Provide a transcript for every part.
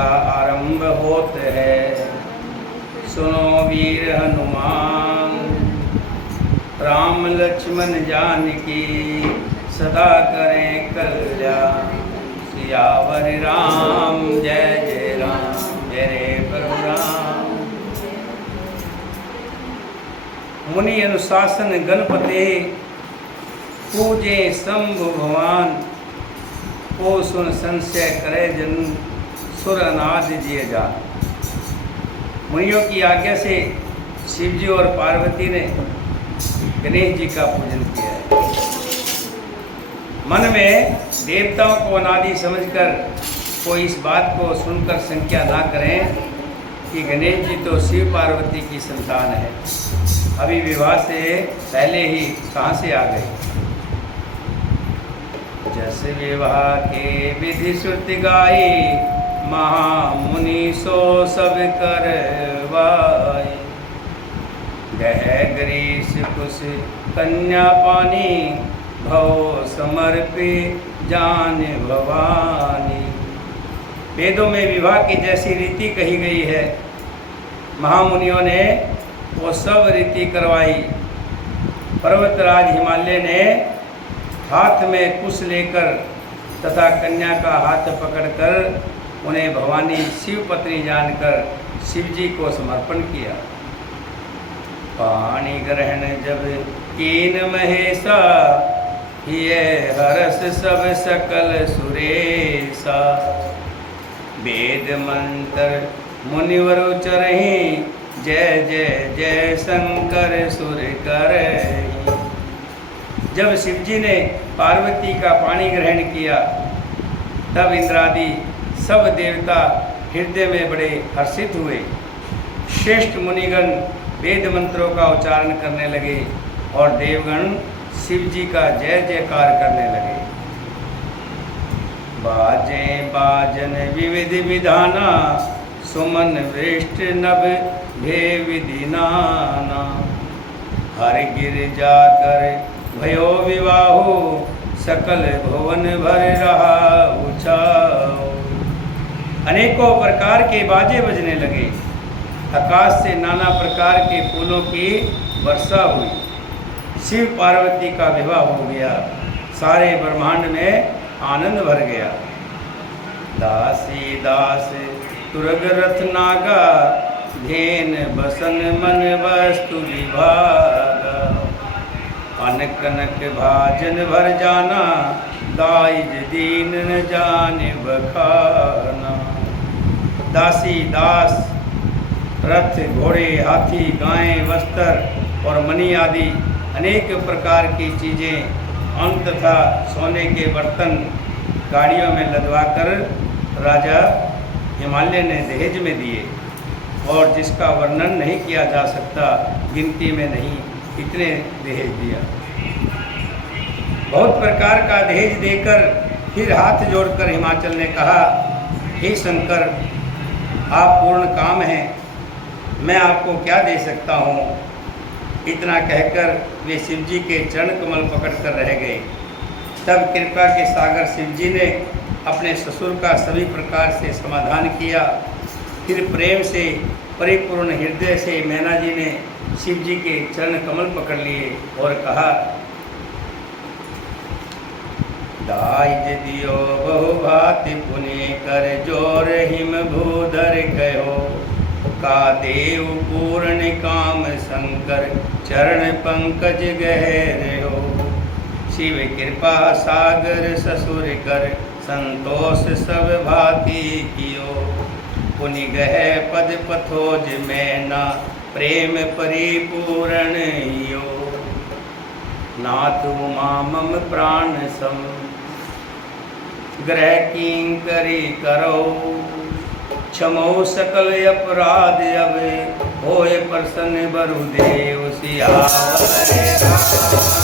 का आरंभ होत है। सुनो वीर हनुमान, राम लक्ष्मण जानकी सदा करें कल्याण। सियावर राम जय जय राम, जय प्रभु राम। मुनि अनुशासन गणपते, पूजे शंभु भगवान। को सुन संशय करे जन, सुर अनाद जिय जान। मुनियों की आज्ञा से शिव जी और पार्वती ने गणेश जी का पूजन किया है। मन में देवताओं को अनादि समझकर कोई इस बात को सुनकर संख्या ना करें कि गणेश जी तो शिव पार्वती की संतान है, अभी विवाह से पहले ही कहाँ से आ गए। जस विवाह के विधि श्रुति गाई, महामुनि सो सब करवाई। गह गरीश कुश कन्या पानी, भव समर्पी जान भवानी। वेदों में विवाह की जैसी रीति कही गई है, महामुनियों ने वो सब रीति करवाई। पर्वतराज हिमालय ने हाथ में कुश लेकर तथा कन्या का हाथ पकड़कर उन्हें भवानी शिव पत्नी जानकर शिव जी को समर्पण किया। पाणी ग्रहण जब कीन महेशा, ये हरस सब सकल सुरेशा। वेद मंत्र मुनिवर उचरहि, जय जय जय शंकर सुर करहि। जब शिवजी ने पार्वती का पाणी ग्रहण किया, तब इंद्रादि सब देवता हृदय में बड़े हर्षित हुए। श्रेष्ठ मुनिगण वेद मंत्रों का उच्चारण करने लगे और देवगण शिव जी का जय जयकार करने लगे। बाजे बाजन विविध विधाना, सुमन वृष्ट नभ भे विधि नाना। हर गिर जाकर भयो विवाहो, सकल भुवन भर रहा उछाओ। अनेकों प्रकार के बाजे बजने लगे, आकाश से नाना प्रकार के फूलों की वर्षा हुई। शिव पार्वती का विवाह हो गया, सारे ब्रह्मांड में आनंद भर गया। दासी दास तुरग रथ नागा, धेन बसन मन वस्तु विभागा। अनक कनक भाजन भर जाना, दाइज दीन न जाने बखाना। दासी दास, रथ घोड़े हाथी गायें वस्त्र और मणि आदि अनेक प्रकार की चीज़ें, अन्न तथा सोने के बर्तन गाड़ियों में लदवाकर राजा हिमालय ने दहेज में दिए, और जिसका वर्णन नहीं किया जा सकता, गिनती में नहीं, इतने दहेज दिया। बहुत प्रकार का दहेज देकर फिर हाथ जोड़कर हिमाचल ने कहा, हे शंकर, आप पूर्ण काम हैं, मैं आपको क्या दे सकता हूँ। इतना कहकर वे शिव जी के चरण कमल पकड़कर रह गए। तब कृपा के सागर शिव जी ने अपने ससुर का सभी प्रकार से समाधान किया। फिर प्रेम से परिपूर्ण हृदय से मैना जी ने शिव जी के चरण कमल पकड़ लिए और कहा, दाइज दियो बहु भाति पुनि कर, जोर हिम भूधर कहो। का देव पूर्ण काम शंकर, चरण पंकज गहरे हो। शिव कृपा सागर ससुर कर, संतोष सब भांति कियो। पुनि गह पद पथोज मैना, प्रेम परिपूर्ण यो। नाथ उमा मम प्राण सम, ग्रह किंकरी करो। क्षमो सकल अपराध अब, होय प्रसन्न बरुदेव। सियावर राम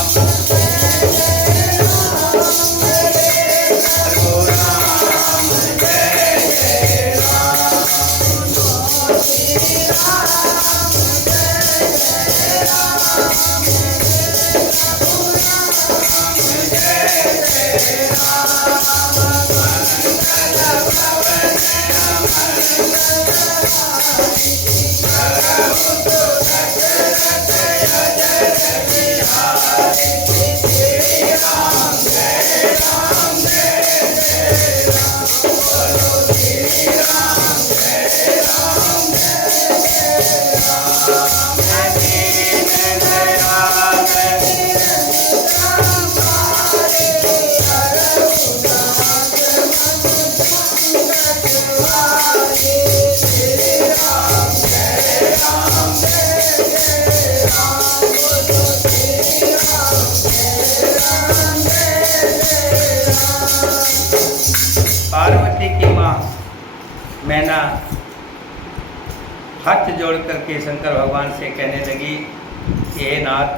पार्वती की माँ मैना हाथ जोड़ करके शंकर भगवान से कहने लगी कि हे नाथ,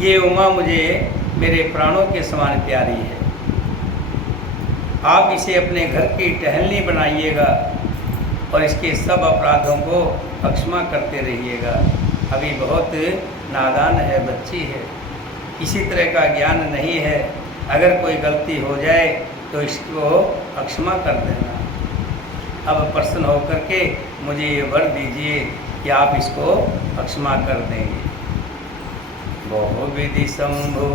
ये उमा मुझे मेरे प्राणों के समान प्यारी है, आप इसे अपने घर की टहलनी बनाइएगा और इसके सब अपराधों को अक्षमा करते रहिएगा। अभी बहुत नादान है, बच्ची है, किसी तरह का ज्ञान नहीं है, अगर कोई गलती हो जाए तो इसको अक्षमा कर देना। अब प्रसन्न होकर के मुझे ये वर दीजिए कि आप इसको अक्षमा कर देंगे। बहुविधि शंभु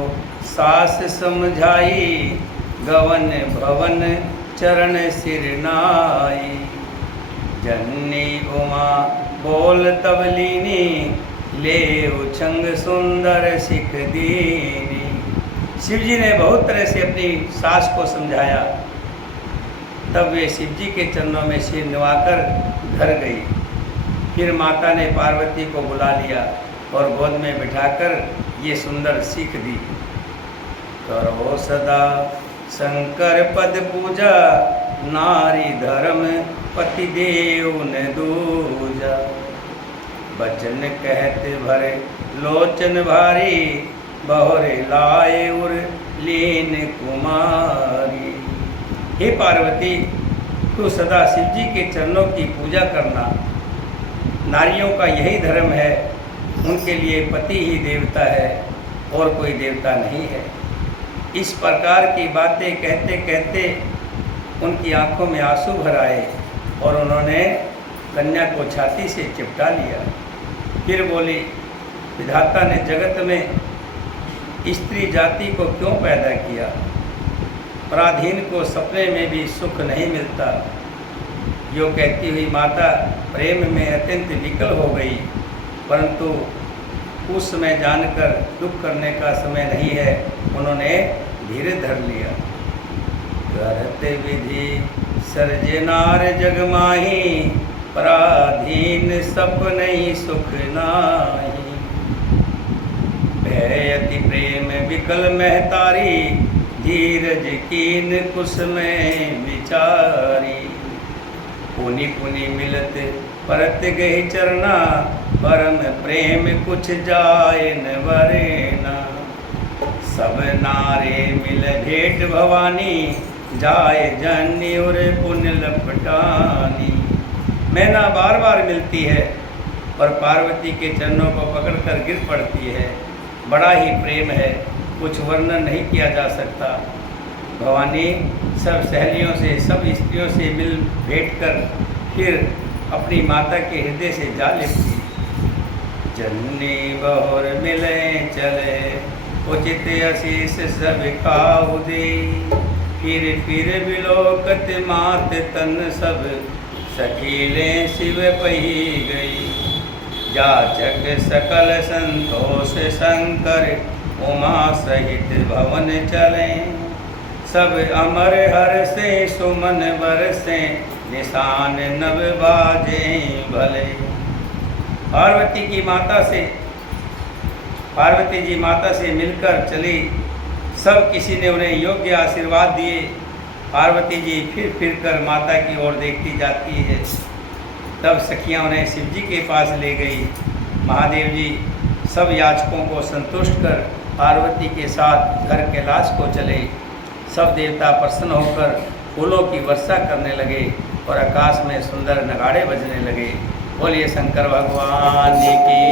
सास समझाई, गवन भवन चरण सिरनाई। जननी उमा बोल तब लीनी, ले उछंग सुंदर सिख दीनी। शिव जी ने बहुत तरह से अपनी सास को समझाया, तब वे शिव जी के चरणों में सिर निवाकर घर गई। फिर माता ने पार्वती को बुला लिया और गोद में बिठाकर ये सुंदर सीख दी। करो सदा शंकर पद पूजा, नारी धर्म पति देव न दूजा। बचन कहते भरे लोचन भारी, बहुरे लाए उर लीन कुमारी। हे पार्वती, तू सदा शिव जी के चरणों की पूजा करना, नारियों का यही धर्म है, उनके लिए पति ही देवता है और कोई देवता नहीं है। इस प्रकार की बातें कहते कहते उनकी आंखों में आंसू भर आए और उन्होंने कन्या को छाती से चिपटा लिया। फिर बोली, विधाता ने जगत में स्त्री जाति को क्यों पैदा किया? पराधीन को सपने में भी सुख नहीं मिलता। यो कहती हुई माता प्रेम में अत्यंत विकल हो गई, परंतु उस समय जानकर दुख करने का समय नहीं है, उन्होंने धीरे धर लिया। करते विधि सर्जनार जग माही, पराधीन सपने सुख नाही। भयति प्रेम विकल महतारी, धीरज कीन कुस में विचारी। पुनि पुनि मिलत परत गही चरना, परम प्रेम कुछ जाए न वरेना। सब नारे मिल भेंट भवानी, जाए जन्नी और पुण्य लपटानी। मैना बार बार मिलती है और पार्वती के चरणों को पकड़कर गिर पड़ती है। बड़ा ही प्रेम है, कुछ वर्णन नहीं किया जा सकता। भवानी सब सहेलियों से, सब स्त्रियों से मिल भेंट कर फिर अपनी माता के हृदय से जा लिपटी। जन्नी बहुर मिले चले, उचित आशीष सब काहु दे। फिर बिलोकत मात तन सब, सखीले शिव पही गई। जाचक सकल संतोष शंकर, उमा सहित भवन चले। सब अमर हर से सुमन बरसे, निशान नव बाजे भले। पार्वती जी माता से मिलकर चली। सब किसी ने उन्हें योग्य आशीर्वाद दिए। पार्वती जी फिर कर माता की ओर देखती जाती है। तब सखियां उन्हें शिव जी के पास ले गई। महादेव जी सब याचकों को संतुष्ट कर पार्वती के साथ घर कैलाश को चले। सब देवता प्रसन्न होकर फूलों की वर्षा करने लगे और आकाश में सुंदर नगाड़े बजने लगे। बोलिए शंकर भगवान की।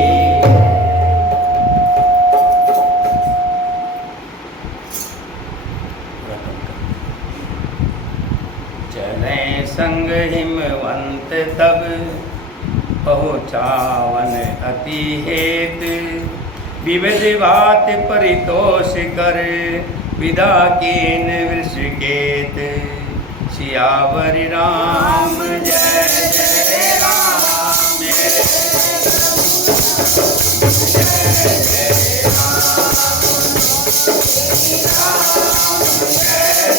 चले संग हिमवंत तब, पहुँचावन अति हेत। विविध बात परितोष कर, विदा कीन वृषकेत। सियावर राम जय जय राम, जय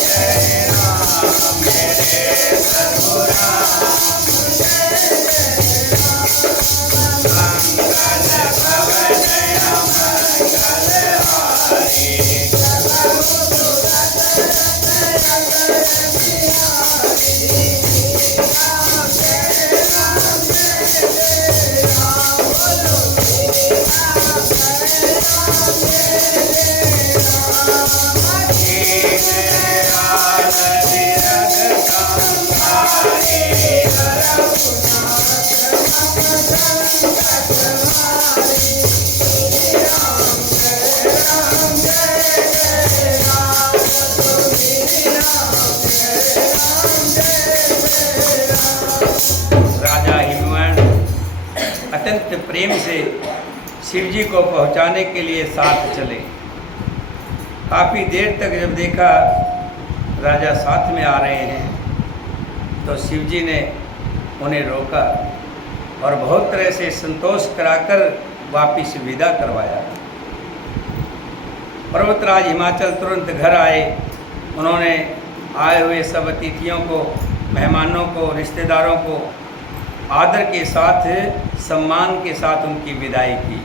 जय राम, मेरे प्रभु राम। मंगल भवन मंगल हारी, अत्यंत प्रेम से शिव जी को पहुँचाने के लिए साथ चले। काफ़ी देर तक जब देखा राजा साथ में आ रहे हैं तो शिव जी ने उन्हें रोका और बहुत तरह से संतोष कराकर वापिस विदा करवाया। पर्वतराज हिमाचल तुरंत घर आए। उन्होंने आए हुए सब अतिथियों को, मेहमानों को, रिश्तेदारों को आदर के साथ, सम्मान के साथ उनकी विदाई की।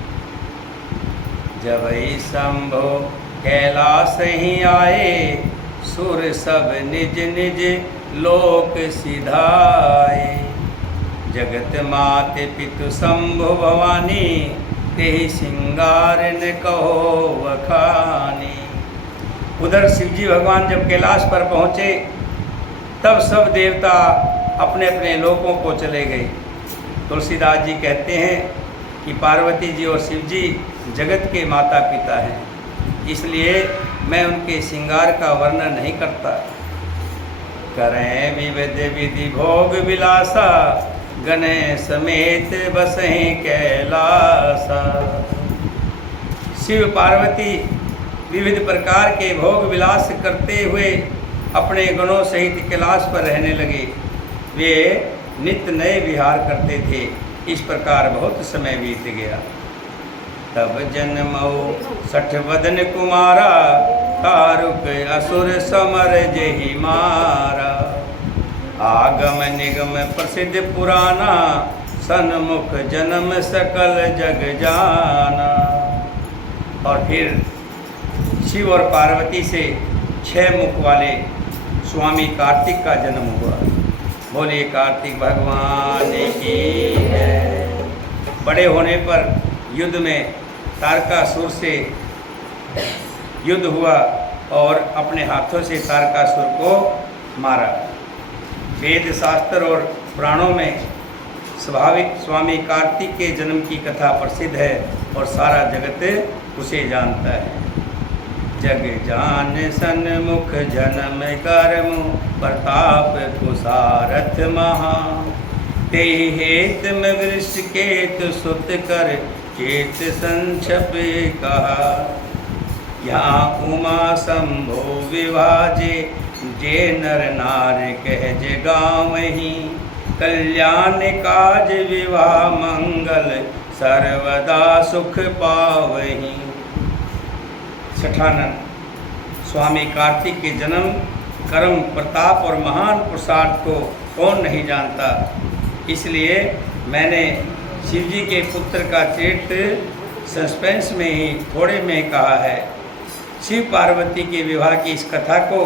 जब शंभो कैलाश ही आए, सुर सब निज निज लोक सिधाए। जगत माते पितु शंभु भवानी, तेहि सिंगार न कहो वखानी। उधर शिवजी भगवान जब कैलाश पर पहुँचे तब सब देवता अपने अपने लोकों को चले गए। तुलसीदास जी कहते हैं कि पार्वती जी और शिव जी जगत के माता पिता हैं, इसलिए मैं उनके श्रृंगार का वर्णन नहीं करता। करें विविध विधि भोग विलासा, गणे समेत बसहीं कैलासा। शिव पार्वती विविध प्रकार के भोग विलास करते हुए अपने गणों सहित कैलाश पर रहने लगे। वे नित्य नए विहार करते थे। इस प्रकार बहुत समय बीत गया। तब जन्मौ 60 वदन कुमारा, तारुक असुर समर जेहि मारा। आगम निगम प्रसिद्ध पुराना, सन्मुख जन्म सकल जग जाना। और फिर शिव और पार्वती से 6 मुख वाले स्वामी कार्तिक का जन्म हुआ। बोले कार्तिक भगवान की है। बड़े होने पर युद्ध में तारकासुर से युद्ध हुआ और अपने हाथों से तारकासुर को मारा। वेद शास्त्र और पुराणों में स्वाभाविक स्वामी कार्तिक के जन्म की कथा प्रसिद्ध है और सारा जगत उसे जानता है। जग जान सन्मुख जन्म कर्म, प्रताप कुसारथ महा। ते हेत में वृष केत सुत कर, चेत संक्षप कहा। यहाँ उमा शंभो विवाजे, जे नर नार कह जे गाँवहि। कल्याण काज विवाह मंगल, सर्वदा सुख पावहि। छठानन स्वामी कार्तिक के जन्म, कर्म, प्रताप और महान पुरुषार्थ को कौन नहीं जानता। इसलिए मैंने शिव जी के पुत्र का चरित्र सस्पेंस में ही थोड़े में कहा है। शिव पार्वती के विवाह की इस कथा को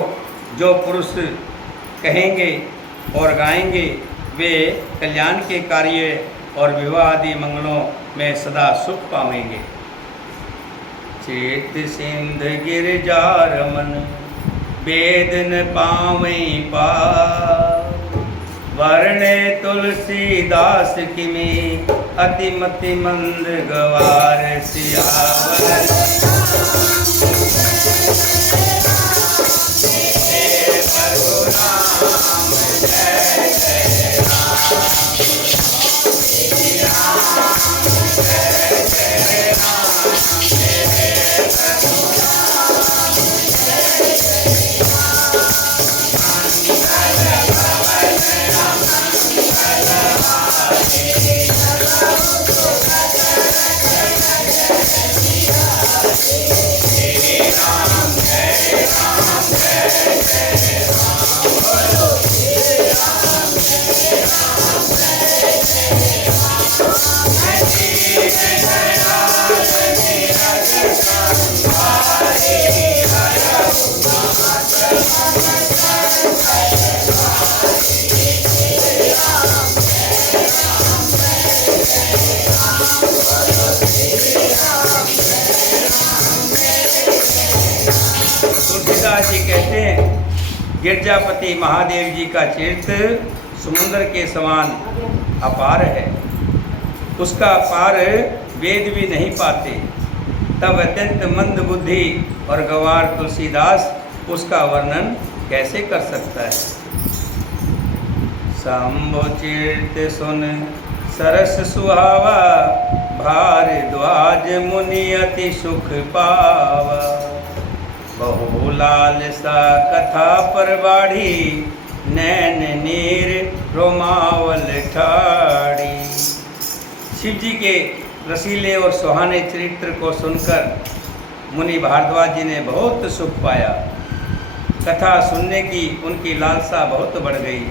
जो पुरुष कहेंगे और गाएंगे वे कल्याण के कार्य और विवाह आदि मंगलों में सदा सुख पाएंगे। चेत सिंध गिरजा रमन, वेद न पावई पार। वर्णे तुलसीदास किमी, अतिमति मंद गवार। सियावर तुलसीदास जी कहते हैं गिरजापति महादेव जी का चरित्र समुद्र के समान अपार है। उसका पार वेद भी नहीं पाते। तब अत्यंत मंद बुद्धि और गवार तुलसीदास उसका वर्णन कैसे कर सकता है। शंभु चरित सुन सरस सुहावा, भारद्वाज मुनि अति सुख पावा। बहु लालसा कथा पर बाढ़ी, नैन नीर रोमावल ठाड़ी। शिव जी के रसीले और सुहाने चरित्र को सुनकर मुनि भारद्वाज जी ने बहुत सुख पाया। कथा सुनने की उनकी लालसा बहुत बढ़ गई।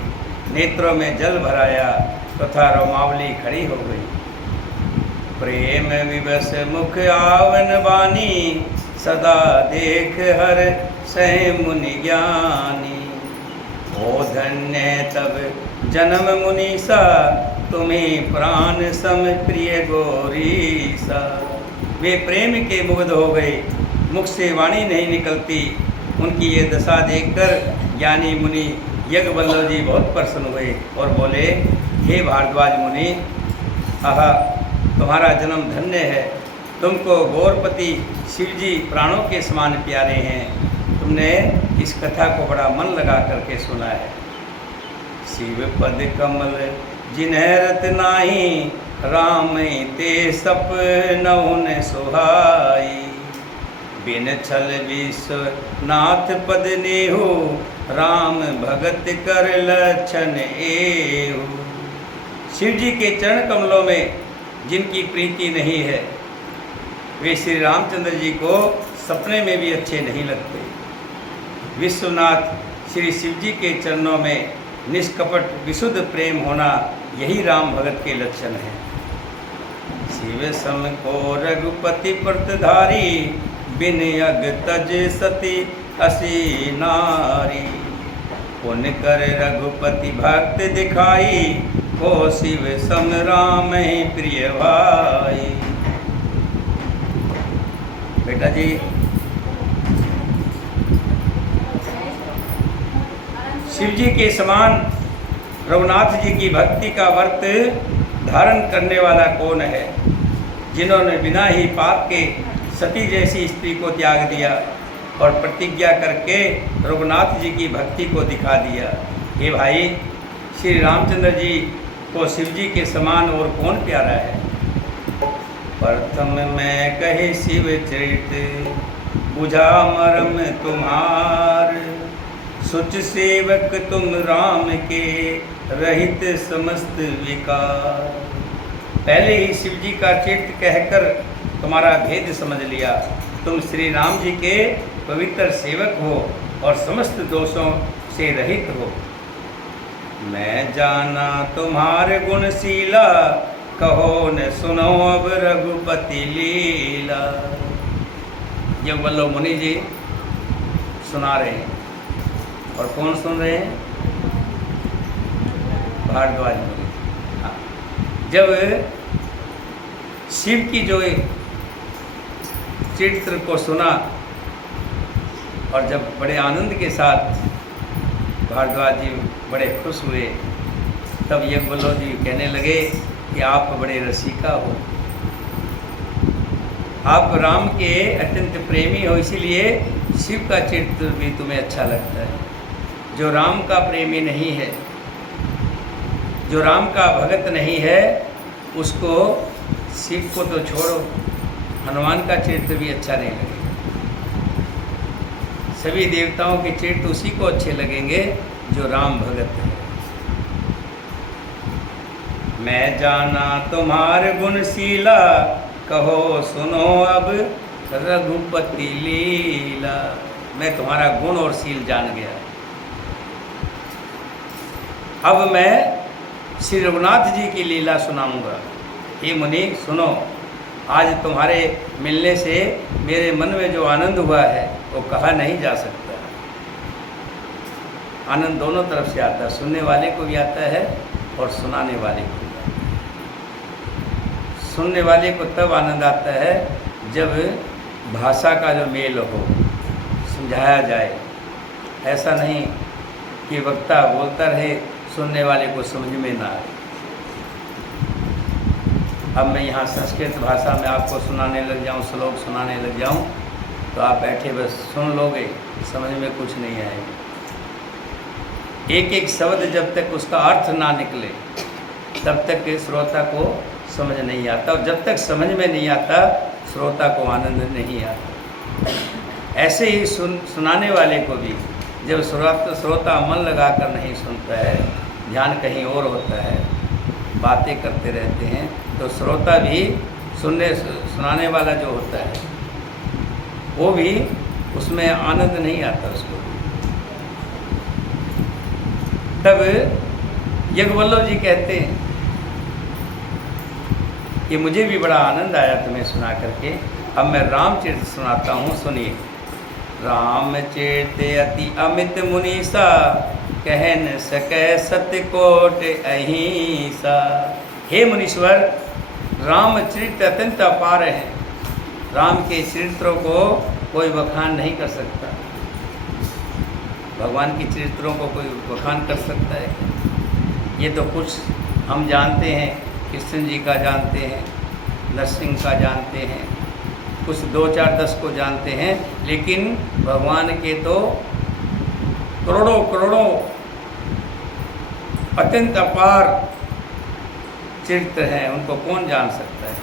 नेत्रों में जल भराया तथा रोमावली खड़ी हो गई। प्रेम विवश मुख आवन बानी, सदा देख हर सह मुनि ज्ञानी। ओ धन्य तब जन्म मुनीसा, तुम्हें प्राण सम प्रिय गौरीसा। वे प्रेम के मुग्ध हो गए, मुख से वाणी नहीं निकलती। उनकी ये दशा देखकर ज्ञानी मुनि यज्ञवल्लभ जी बहुत प्रसन्न हुए और बोले, हे भारद्वाज मुनि, आहा, तुम्हारा जन्म धन्य है। तुमको गौरपति शिव जी प्राणों के समान प्यारे हैं। तुमने इस कथा को बड़ा मन लगा करके सुना है। शिव पद कमल जिन्हें रत नाही, राम ते सपनौ न सुहाई। बिन छल विश्वनाथ पद नेहु, राम भगत कर लक्षण एहु। शिव जी के चरण कमलों में जिनकी प्रीति नहीं है, वे श्री रामचंद्र जी को सपने में भी अच्छे नहीं लगते। विश्वनाथ श्री शिव जी के चरणों में निष्कपट विशुद्ध प्रेम होना, यही राम भगत के लक्षण हैं। शिव सम को रघुपति व्रतधारी, बिन यज्ञ तज सती असी नारी। पुन कर रघुपति भक्त दिखाई, हो शिव सम राम ही प्रिय भाई। बेटा जी, शिव जी के समान रघुनाथ जी की भक्ति का व्रत धारण करने वाला कौन है, जिन्होंने बिना ही पाप के सती जैसी स्त्री को त्याग दिया और प्रतिज्ञा करके रघुनाथ जी की भक्ति को दिखा दिया। हे भाई, श्री रामचंद्र जी को शिव जी के समान और कौन प्यारा है। प्रथम मैं कहे शिव चरित, बुझा मरम तुम्हार। सुच सेवक तुम राम के, रहित समस्त विकार। पहले ही शिव जी का चरित्र कहकर तुम्हारा भेद समझ लिया। तुम श्री राम जी के पवित्र सेवक हो और समस्त दोषों से रहित हो। मैं जाना तुम्हारे गुणशीला, कहो न सुनो अब रघुपति लीला। यज्ञवल्लभ मुनि जी सुना रहे हैं, और कौन सुन रहे हैं? भारद्वाज मुनि। हाँ, जब शिव की जो चरित्र को सुना और जब बड़े आनंद के साथ भारद्वाज जी बड़े खुश हुए, तब यज्ञवल्लभ जी कहने लगे कि आप बड़े रसिका हो, आप राम के अत्यंत प्रेमी हो, इसीलिए शिव का चरित्र भी तुम्हें अच्छा लगता है। जो राम का प्रेमी नहीं है, जो राम का भगत नहीं है, उसको शिव को तो छोड़ो, हनुमान का चरित्र भी अच्छा नहीं लगेगा। सभी देवताओं के चरित्र उसी को अच्छे लगेंगे जो राम भगत है। मैं जाना तुम्हारे गुणशीला, कहो सुनो अब रघुपति लीला। मैं तुम्हारा गुण और शील जान गया। अब मैं श्री रघुनाथ जी की लीला सुनाऊंगा। हे मुनि सुनो, आज तुम्हारे मिलने से मेरे मन में जो आनंद हुआ है वो कहा नहीं जा सकता। आनंद दोनों तरफ से आता है, सुनने वाले को भी आता है और सुनाने वाले को भी आता है। सुनने वाले को तब आनंद आता है जब भाषा का जो मेल हो, समझाया जाए। ऐसा नहीं कि वक्ता बोलता रहे, सुनने वाले को समझ में ना आए। अब मैं यहाँ संस्कृत भाषा में आपको सुनाने लग जाऊँ, श्लोक सुनाने लग जाऊँ, तो आप बैठे बस सुन लोगे, समझ में कुछ नहीं आएगा। एक एक शब्द जब तक उसका अर्थ ना निकले, तब तक के श्रोता को समझ नहीं आता, और जब तक समझ में नहीं आता श्रोता को आनंद नहीं आता। ऐसे ही सुनाने वाले को भी जब श्रोता मन लगाकर नहीं सुनता है, ध्यान कहीं और होता है, बातें करते रहते हैं, तो श्रोता भी सुनाने वाला जो होता है वो भी उसमें आनंद नहीं आता उसको। तब यज्ञवल्लभ जी कहते हैं कि मुझे भी बड़ा आनंद आया तुम्हें सुना करके, अब मैं रामचरित सुनाता हूँ, सुनिए। रामचरित अति अमित मुनीसा, कह न सकै सत्य कोट अहिंसा। हे मुनीश्वर, रामचरित अत्यंत अपार है, राम के चरित्रों को कोई बखान नहीं कर सकता। भगवान की चरित्रों को कोई बखान कर सकता है? ये तो कुछ हम जानते हैं, कृष्ण जी का जानते हैं, नरसिंह का जानते हैं, कुछ 2 4 10 को जानते हैं, लेकिन भगवान के तो करोड़ों करोड़ों अत्यंत अपार चरित्र हैं, उनको कौन जान सकता है?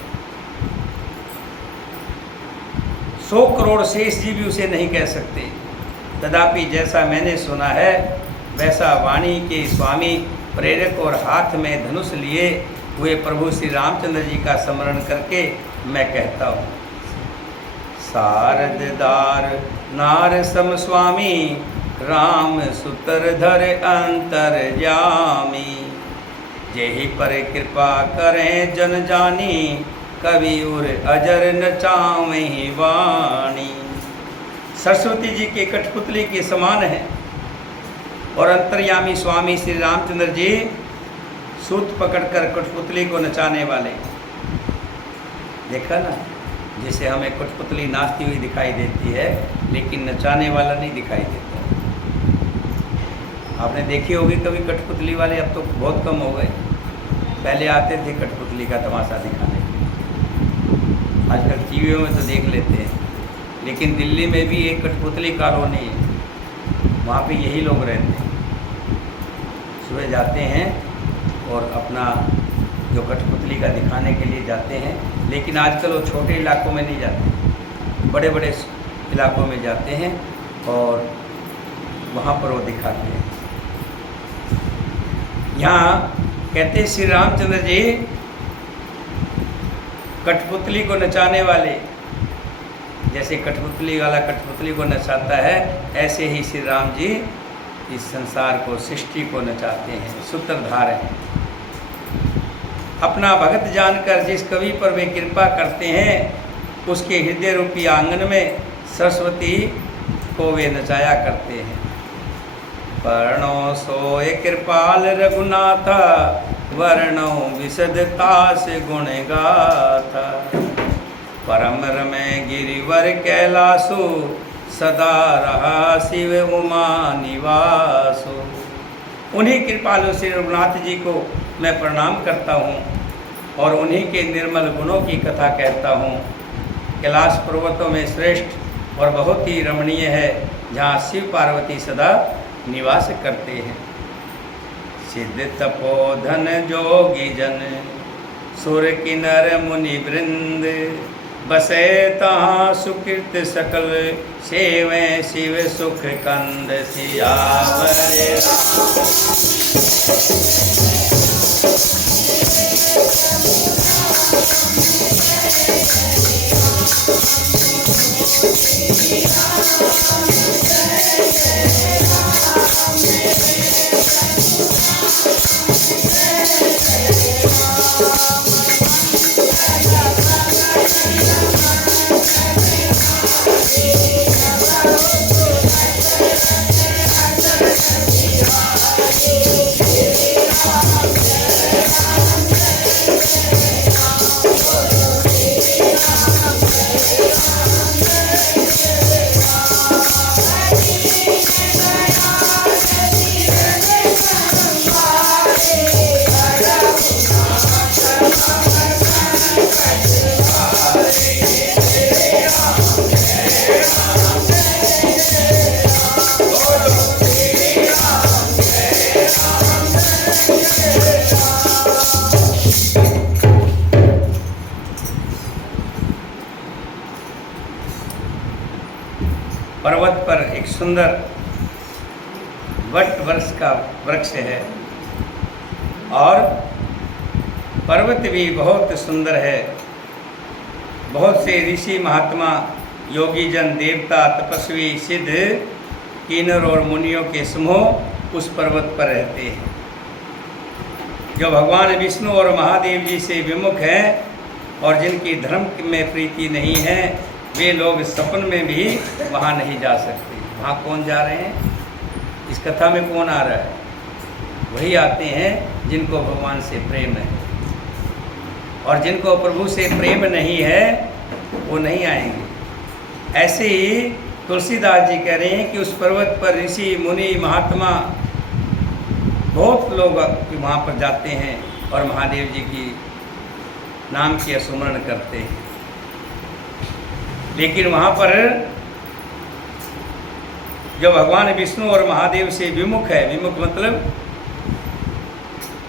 100 करोड़ शेष जी भी उसे नहीं कह सकते। तथापि जैसा मैंने सुना है वैसा वाणी के स्वामी प्रेरक और हाथ में धनुष लिए हुए प्रभु श्री रामचंद्र जी का स्मरण करके मैं कहता हूँ। शारददार नार सम स्वामी, राम सूत्रधर अंतर्यामी। जेहि पर कृपा करें जन जानी, कवि उर अजर न चावहि वाणी। सरस्वती जी के कठपुतली के समान है और अंतर्यामी स्वामी श्री रामचंद्र जी सूत पकड़कर कठपुतली को नचाने वाले। देखा ना, जैसे हमें कठपुतली नाचती हुई दिखाई देती है, लेकिन नचाने वाला नहीं दिखाई देता। आपने देखी होगी कभी कठपुतली वाले, अब तो बहुत कम हो गए। पहले आते थे कठपुतली का तमाशा दिखाने के लिए, आजकल टीवियों में तो देख लेते हैं। लेकिन दिल्ली में भी एक कठपुतली कॉलोनी है, वहाँ पे यही लोग रहते हैं। सुबह जाते हैं और अपना जो कठपुतली का दिखाने के लिए जाते हैं, लेकिन आजकल वो छोटे इलाकों में नहीं जाते, बड़े बड़े इलाकों में जाते हैं और वहाँ पर वो दिखाते हैं। यहाँ कहते श्री रामचंद्र जी कठपुतली को नचाने वाले, जैसे कठपुतली वाला कठपुतली को नचाता है, ऐसे ही श्री राम जी इस संसार को, सृष्टि को नचाते हैं, सूत्रधार हैं। अपना भगत जानकर जिस कवि पर वे कृपा करते हैं, उसके हृदय रूपी आंगन में सरस्वती को वे नचाया करते हैं। पर्णो सोए कृपाल रघुनाथा, वर्णो विशदता से गुण गाथा। परम रमे गिरिवर कैलासो, सदा रहा शिव उमा निवासो। उन्हीं कृपालु श्री रघुनाथ जी को मैं प्रणाम करता हूँ और उन्हीं के निर्मल गुणों की कथा कहता हूँ। कैलाश पर्वतों में श्रेष्ठ और बहुत ही रमणीय है, जहाँ शिव पार्वती सदा निवास करते हैं। सिद्ध तपोधन जोगी जन, सुर किन्नर मुनि वृंद। बसे तहाँ सुकृत सकल, सेवे शिव सुख कंद। सियावर सुंदर वट वृक्ष का वृक्ष है और पर्वत भी बहुत सुंदर है। बहुत से ऋषि महात्मा योगी जन देवता तपस्वी सिद्ध किन्नर और मुनियों के समूह उस पर्वत पर रहते हैं। जो भगवान विष्णु और महादेव जी से विमुख हैं और जिनकी धर्म में प्रीति नहीं है, वे लोग सपन में भी वहाँ नहीं जा सकते। वहाँ कौन जा रहे हैं? इस कथा में कौन आ रहा है? वही आते हैं जिनको भगवान से प्रेम है, और जिनको प्रभु से प्रेम नहीं है वो नहीं आएंगे। ऐसे ही तुलसीदास जी कह रहे हैं कि उस पर्वत पर ऋषि मुनि महात्मा बहुत लोग वहाँ पर जाते हैं और महादेव जी की नाम की स्मरण करते हैं। लेकिन वहाँ पर जो भगवान विष्णु और महादेव से विमुख है, विमुख मतलब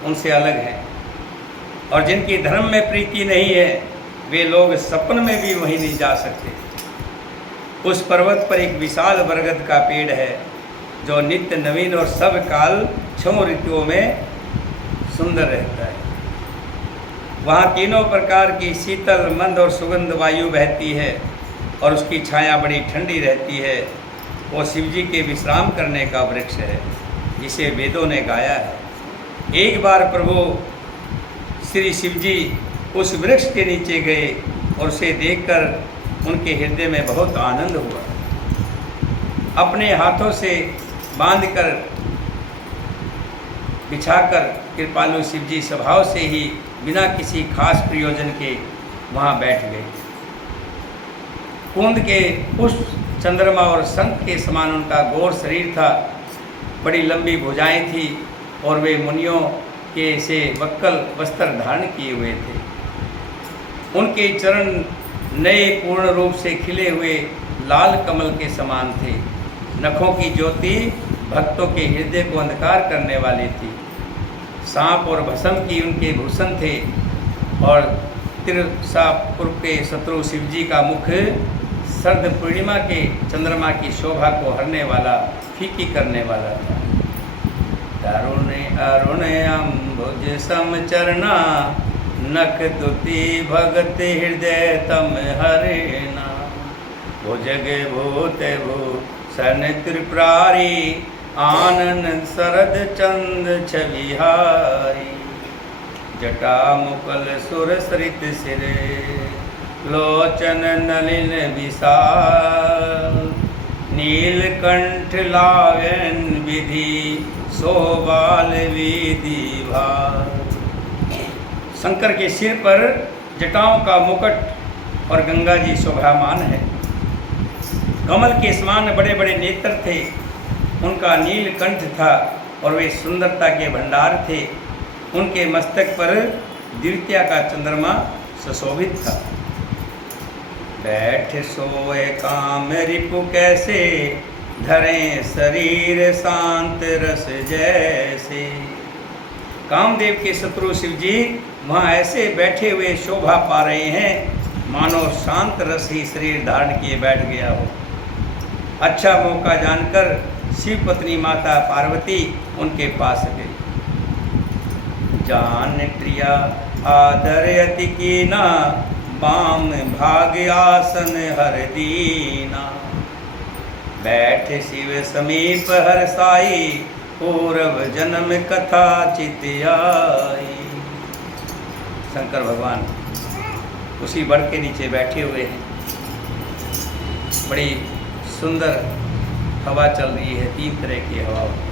उनसे अलग है, और जिनकी धर्म में प्रीति नहीं है, वे लोग सपन में भी वहीं नहीं जा सकते। उस पर्वत पर एक विशाल बरगद का पेड़ है जो नित्य नवीन और सब काल 6 ऋतुओं में सुंदर रहता है। वहाँ तीनों प्रकार की शीतल मंद और सुगंध वायु बहती है और उसकी छाया बड़ी ठंडी रहती है। वो शिव जी के विश्राम करने का वृक्ष है जिसे वेदों ने गाया है। एक बार प्रभु श्री शिव जी उस वृक्ष के नीचे गए और उसे देखकर उनके हृदय में बहुत आनंद हुआ। अपने हाथों से बांधकर बिछाकर कृपालु शिव जी स्वभाव से ही बिना किसी खास प्रयोजन के वहाँ बैठ गए। कुंद के पुष्प, चंद्रमा और शंख के समान उनका गौर शरीर था, बड़ी लंबी भुजाएं थी और वे मुनियों के से वक्कल वस्त्र धारण किए हुए थे। उनके चरण नए पूर्ण रूप से खिले हुए लाल कमल के समान थे। नखों की ज्योति भक्तों के हृदय को अंधकार करने वाली थी। सांप और भस्म की उनके भूषण थे और तिरसापुर के शत्रु शिव जी का मुख शरद पूर्णिमा के चंद्रमा की शोभा को हरने वाला, फीकी करने वाला था। अरुण अरुण अम्बुज समचरना, नख दुति भगत हृदय तम हरेना। भुजग भूत भूषण त्रिपुरारी, आनंद शरद चंद छविहारी। जटा मुकल सुर सरित सिरे, लोचन नलिन विशाल। नीलकंठ लावन विधि, सोबाल विधि भाल। शंकर के सिर पर जटाओं का मुकुट और गंगा जी शोभामान है। कमल के समान बड़े बड़े नेत्र थे, उनका नीलकंठ था और वे सुंदरता के भंडार थे। उनके मस्तक पर द्वितीया का चंद्रमा सुशोभित था। बैठ सोए काम रिपु कैसे, धरें शरीर शांत रस जैसे। कामदेव के शत्रु शिव जी वहाँ ऐसे बैठे हुए शोभा पा रहे हैं मानो शांत रस ही शरीर धारण किए बैठ गया हो। अच्छा मौका जानकर शिव पत्नी माता पार्वती उनके पास गई। जान प्रिया आदर अति कीना, बाम भाग आसन हर दीना। बैठ शिव समीप हर साई, पूर्व जन्म कथा चित आई। शंकर भगवान उसी बड़ के नीचे बैठे हुए हैं। बड़ी सुंदर हवा चल रही है, 3 तरह की हवा होती है।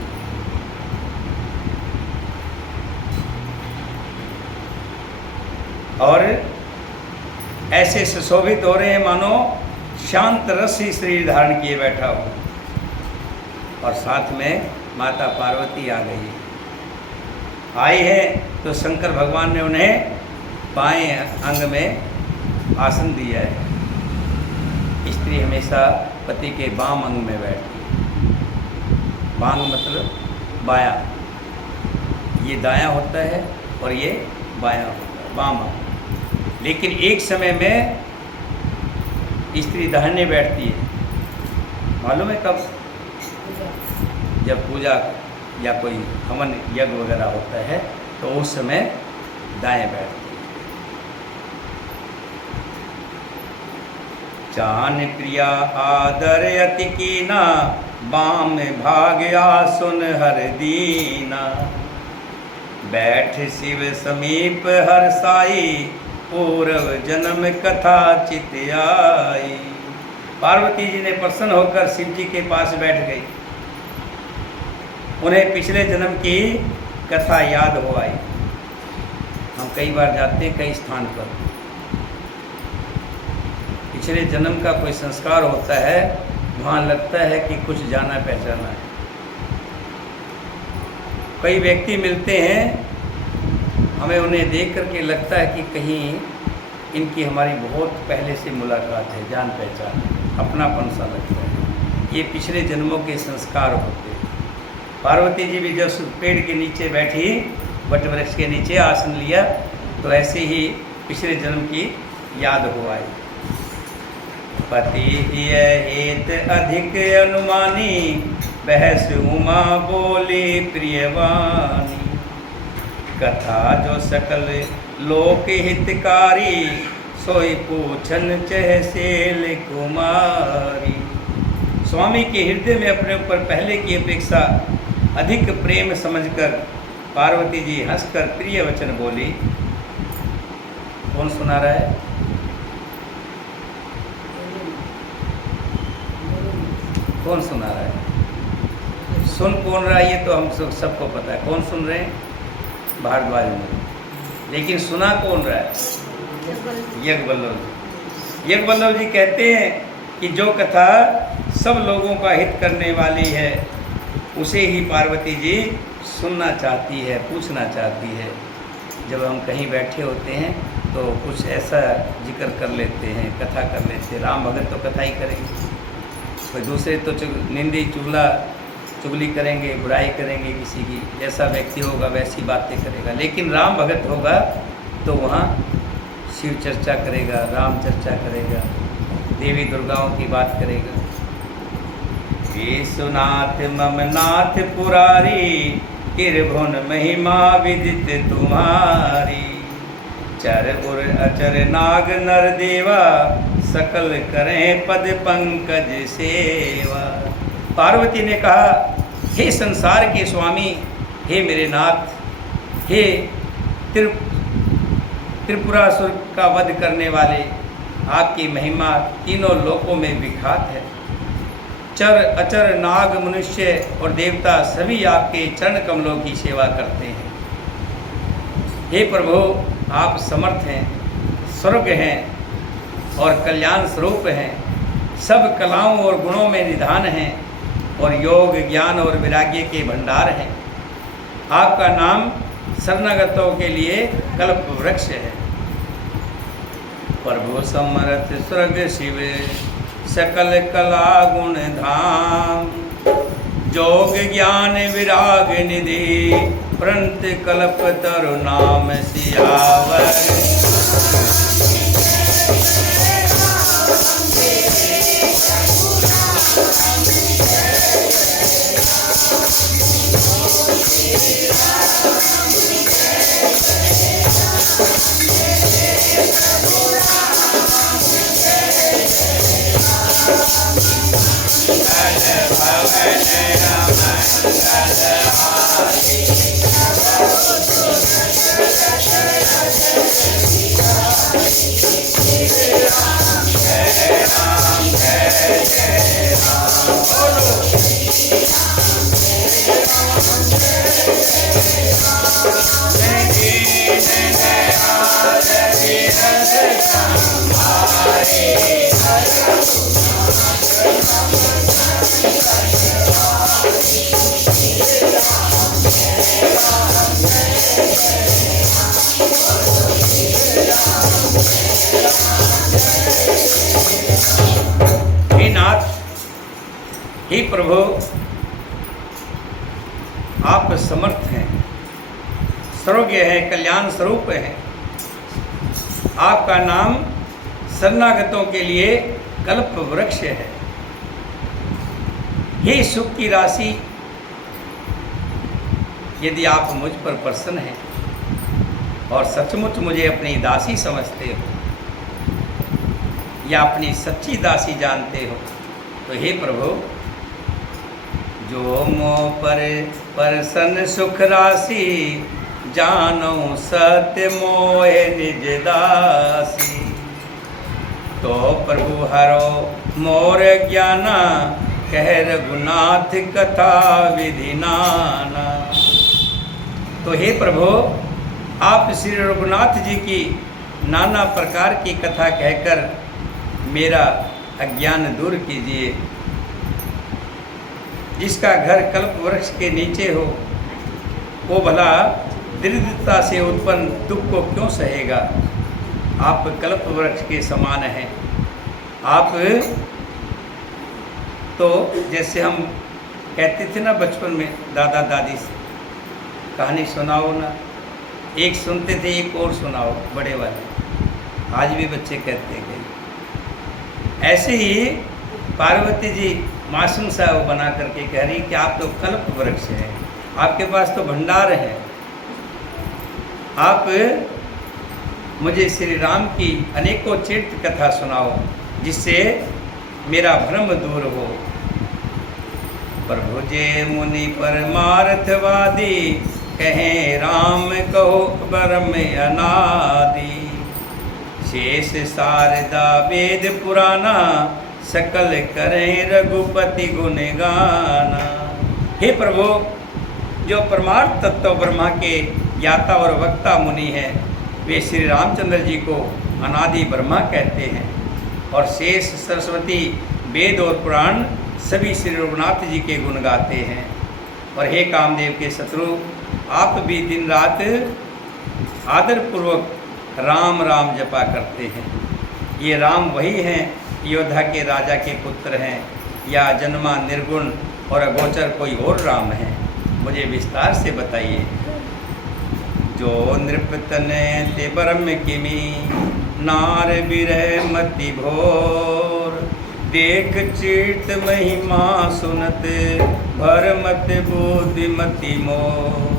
और ऐसे सुशोभित हो रहे हैं मानो शांत रस ही शरीर धारण किए बैठा हो। और साथ में माता पार्वती आ गई है। आई है तो शंकर भगवान ने उन्हें बाएं अंग में आसन दिया है। स्त्री हमेशा पति के बाम अंग में बैठती है। बांग मतलब बायां, ये दायां होता है और ये बायां होता है, बाम अंग। लेकिन एक समय में स्त्री दाहिने बैठती है। मालूम है कब? जब पूजा या कोई हवन यज्ञ वगैरह होता है तो उस समय दाएं बैठती है। चान प्रिया आदर अति कीना, बाम भाग आसुन हर दीना। बैठ शिव समीप हर साई, पूर्व जन्म कथा चित आई। पार्वती जी ने प्रसन्न होकर शिव जी के पास बैठ गई। उन्हें पिछले जन्म की कथा याद हो आई। हम कई बार जाते हैं कई स्थान पर, पिछले जन्म का कोई संस्कार होता है, वहाँ लगता है कि कुछ जाना पहचाना है। कई व्यक्ति मिलते हैं, हमें उन्हें देख करके लगता है कि कहीं इनकी हमारी बहुत पहले से मुलाकात है, जान पहचान है, अपनापन सा लगता है। ये पिछले जन्मों के संस्कार होते हैं। पार्वती जी भी जब पेड़ के नीचे बैठी, वट वृक्ष के नीचे आसन लिया, तो ऐसे ही पिछले जन्म की याद हो आई। पति हेत अधिक अनुमानी, बहस उमा बोली प्रियवानी। कथा जो सकल लोक हितकारी, सोई पूछन चह सेल कुमारी। स्वामी के हृदय में अपने ऊपर पहले की अपेक्षा अधिक प्रेम समझकर पार्वती जी हंसकर प्रिय वचन बोली। कौन सुना रहा है? कौन सुना रहा है? सुन कौन रहा है ये तो हम सबको पता है। कौन सुन रहे हैं? भारद्वाज में। लेकिन सुना कौन रहा है? यज्ञवल्लभ जी। यज्ञवल्लभ जी कहते हैं कि जो कथा सब लोगों का हित करने वाली है, उसे ही पार्वती जी सुनना चाहती है, पूछना चाहती है। जब हम कहीं बैठे होते हैं तो कुछ ऐसा जिक्र कर लेते हैं, कथा कर लेते हैं। राम भगत तो कथा ही करेंगे, कोई दूसरे तो निंदी चुगली करेंगे, बुराई करेंगे किसी की। जैसा व्यक्ति होगा वैसी बातें करेगा। लेकिन राम भगत होगा तो वहाँ शिव चर्चा करेगा, राम चर्चा करेगा, देवी दुर्गाओं की बात करेगा। विश्वनाथ ममनाथ पुरारी, किरभुन महिमा विदित तुम्हारी। चर उर अचर नाग नर देवा, सकल करें पद पंकज सेवा। पार्वती ने कहा, हे संसार के स्वामी, हे मेरे नाथ, हे त्रिपुरासुर का वध करने वाले, आपकी महिमा तीनों लोकों में विख्यात है। चर अचर नाग मनुष्य और देवता सभी आपके चरण कमलों की सेवा करते हैं। हे प्रभु, आप समर्थ हैं, स्वर्ग हैं और कल्याण स्वरूप हैं, सब कलाओं और गुणों में निधान हैं और योग ज्ञान और वैराग्य के भंडार हैं। आपका नाम शरणागतों के लिए कल्प वृक्ष है। प्रभु समर्थ स्वर्ग शिव, सकल कला गुण धाम। जोग ज्ञान विराग निधि, प्रणत कल्प तरु नाम सियावर। हे नाथ, हे प्रभु, आप समर्थ हैं, सर्वज्ञ है, कल्याण स्वरूप है। आपका नाम शरणागतों के लिए कल्प वृक्ष है। हे सुख की राशि, यदि आप मुझ पर प्रसन्न हैं और सचमुच मुझे अपनी दासी समझते हो या अपनी सच्ची दासी जानते हो, तो हे प्रभु, जो मोह पर प्रसन्न सुख राशि, जानो सत्य मोहे निज दासी। तो प्रभु हरो मोर ज्ञाना, कह रघुनाथ कथा विधि नाना। तो हे प्रभु, आप श्री रघुनाथ जी की नाना प्रकार की कथा कहकर मेरा अज्ञान दूर कीजिए। जिसका घर कल्प वृक्ष के नीचे हो, वो भला दरिद्रता से उत्पन्न दुख को क्यों सहेगा। आप कल्प वृक्ष के समान हैं। आप तो जैसे हम कहते थे ना बचपन में, दादा दादी से कहानी सुनाओ ना, एक सुनते थे एक और सुनाओ, बड़े वाले। आज भी बच्चे कहते गए। ऐसे ही पार्वती जी मासूम सा वो बना करके कह रही कि आप तो कल्प वृक्ष हैं, आपके पास तो भंडार है। आप मुझे श्री राम की अनेकों चरित्र कथा सुनाओ, जिससे मेरा भ्रम दूर हो। प्रभु जे मुनि परमार्थवादी, कहें राम कहो ब्रह्म अनादि। शेष शारदा वेद पुराना, सकल करें रघुपति गुण गाना। हे प्रभु, जो परमार्थ तत्व ब्रह्मा के ज्ञाता और वक्ता मुनि हैं, वे श्री रामचंद्र जी को अनादि ब्रह्मा कहते हैं। और शेष सरस्वती वेद और पुराण सभी श्री रघुनाथ जी के गुण गाते हैं। और हे कामदेव के शत्रु, आप भी दिन रात आदरपूर्वक राम राम जपा करते हैं। ये राम वही हैं, योद्धा के राजा के पुत्र हैं, या जन्मा निर्गुण और अगोचर कोई और राम है? मुझे विस्तार से बताइए। जो नृपतने ते ब्रह्म किमी, नार विरह मति भोर। देख चित महिमा सुनत, भर मत बुद्धिमति मोर।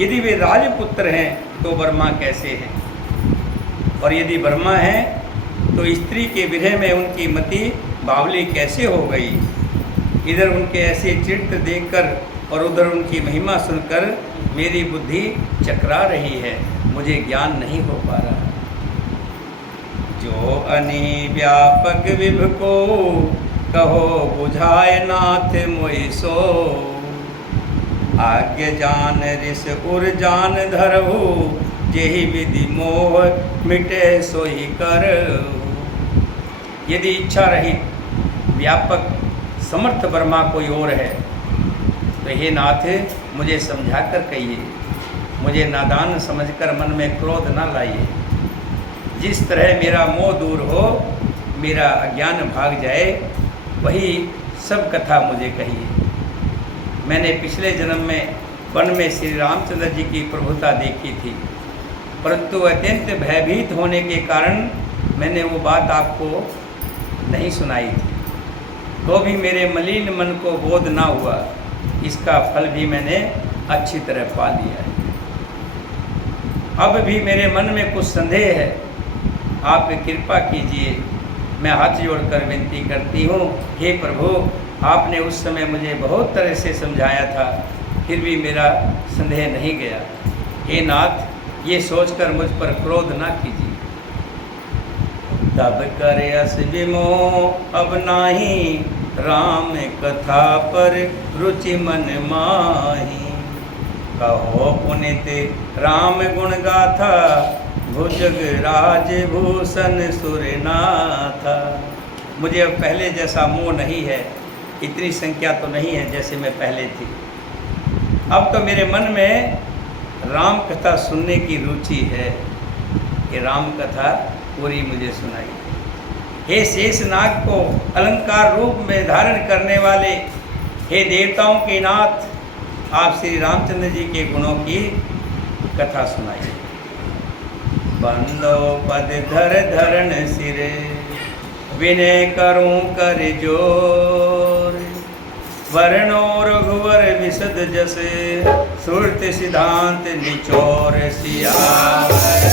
यदि वे राजपुत्र हैं तो ब्रह्मा कैसे हैं? और यदि ब्रह्मा हैं तो स्त्री के विरह में उनकी मति बावली कैसे हो गई? इधर उनके ऐसे चित्त देखकर और उधर उनकी महिमा सुनकर मेरी बुद्धि चकरा रही है, मुझे ज्ञान नहीं हो पा रहा। जो अनि व्यापक विभ को, कहो बुझाए नाथ मोहि सो। आज्ञ जान ऋष उर जान धरहु, जेहि विधि मोह मिटे सोहि कर। यदि इच्छा रही व्यापक समर्थ ब्रह्मा कोई और है, तो हे नाथ, मुझे समझाकर कहिए, मुझे नादान समझकर मन में क्रोध न लाइए। जिस तरह मेरा मोह दूर हो, मेरा अज्ञान भाग जाए, वही सब कथा मुझे कहिए। मैंने पिछले जन्म में वन में श्री रामचंद्र जी की प्रभुता देखी थी, परंतु अत्यंत भयभीत होने के कारण मैंने वो बात आपको नहीं सुनाई थी। तो भी मेरे मलिन मन को बोध ना हुआ, इसका फल भी मैंने अच्छी तरह पा लिया है। अब भी मेरे मन में कुछ संदेह है, आप कृपा कीजिए। मैं हाथ जोड़कर विनती करती हूँ, हे प्रभु, आपने उस समय मुझे बहुत तरह से समझाया था, फिर भी मेरा संदेह नहीं गया। हे नाथ, ये सोचकर मुझ पर क्रोध ना कीजिए। तब कर अस विमोह अब नाही, राम कथा पर रुचि मन माही। कहो पुनित राम गुण गाथा, भुजग राज भूषण सुरनाथा। मुझे अब पहले जैसा मोह नहीं है, इतनी संख्या तो नहीं है जैसे मैं पहले थी। अब तो मेरे मन में राम कथा सुनने की रुचि है। ये राम कथा पूरी मुझे सुनाई। हे शेषनाग को अलंकार रूप में धारण करने वाले, हे देवताओं के नाथ, आप श्री रामचंद्र जी के गुणों की कथा सुनाइए। बंदो पद धर धरण सिर, विनय करूं कर जोर। वर्णो रघुवर विशद जस सुरत सिद्धांत निचोर सियावर